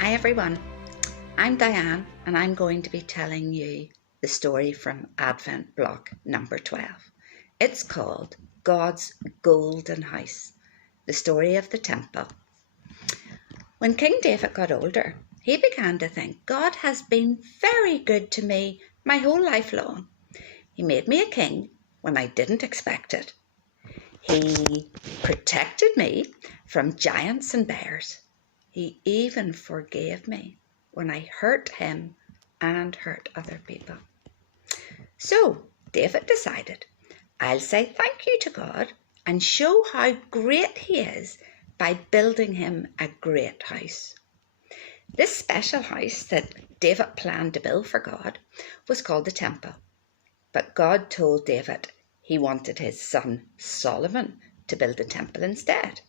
Hi everyone, I'm Diane and I'm going to be telling you the story from Advent block number 12. It's called God's Golden House, the story of the temple. When King David got older, he began to think God has been very good to me my whole life long. He made me a king when I didn't expect it. He protected me from giants and bears. He even forgave me when I hurt him and hurt other people. So David decided, I'll say thank you to God and show how great he is by building him a great house. This special house that David planned to build for God was called the temple. But God told David he wanted his son Solomon to build the temple instead.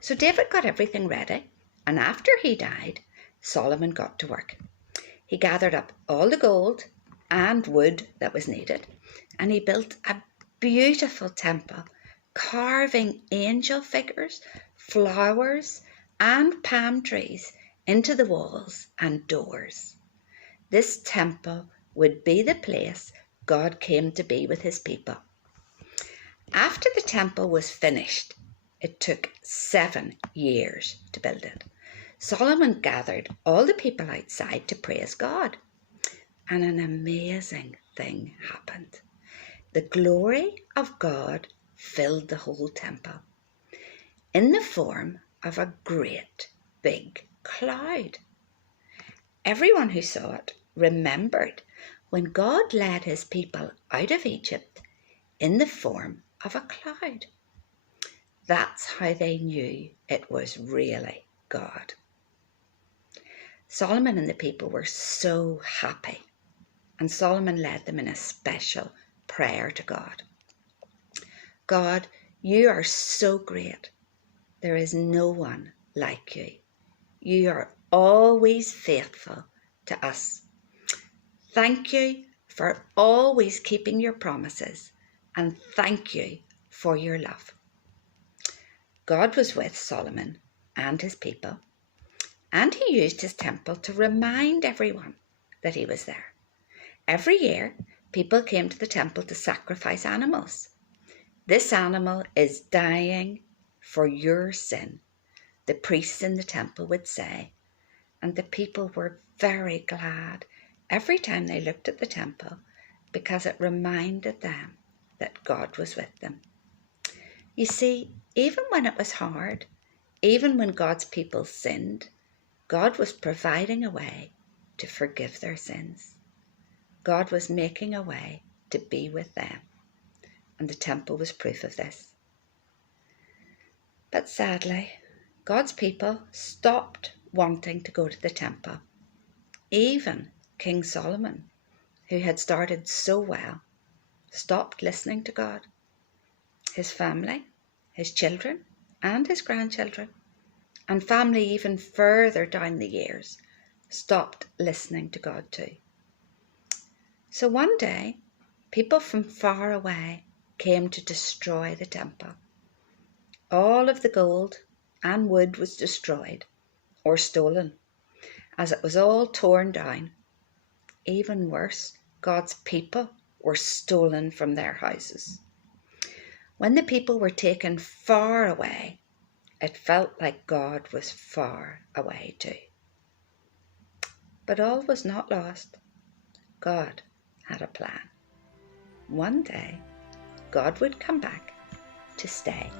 So David got everything ready, and after he died, Solomon got to work. He gathered up all the gold and wood that was needed, and he built a beautiful temple, carving angel figures, flowers, and palm trees into the walls and doors. This temple would be the place God came to be with his people. After the temple was finished, it took 7 years to build it. Solomon gathered all the people outside to praise God. And an amazing thing happened. The glory of God filled the whole temple in the form of a great big cloud. Everyone who saw it remembered when God led his people out of Egypt in the form of a cloud. That's how they knew it was really God. Solomon and the people were so happy, and Solomon led them in a special prayer to God. God, you are so great. There is no one like you. You are always faithful to us. Thank you for always keeping your promises, and thank you for your love. God was with Solomon and his people, and he used his temple to remind everyone that he was there. Every year, people came to the temple to sacrifice animals. This animal is dying for your sin, the priests in the temple would say, and the people were very glad every time they looked at the temple because it reminded them that God was with them. You see, even when it was hard, even when God's people sinned, God was providing a way to forgive their sins. God was making a way to be with them, and the temple was proof of this. But sadly, God's people stopped wanting to go to the temple. Even King Solomon, who had started so well, stopped listening to God. His family, his children, and his grandchildren, and family even further down the years, stopped listening to God too. So one day, people from far away came to destroy the temple. All of the gold and wood was destroyed or stolen, as it was all torn down. Even worse, God's people were stolen from their houses. When the people were taken far away, it felt like God was far away too. But all was not lost. God had a plan. One day, God would come back to stay.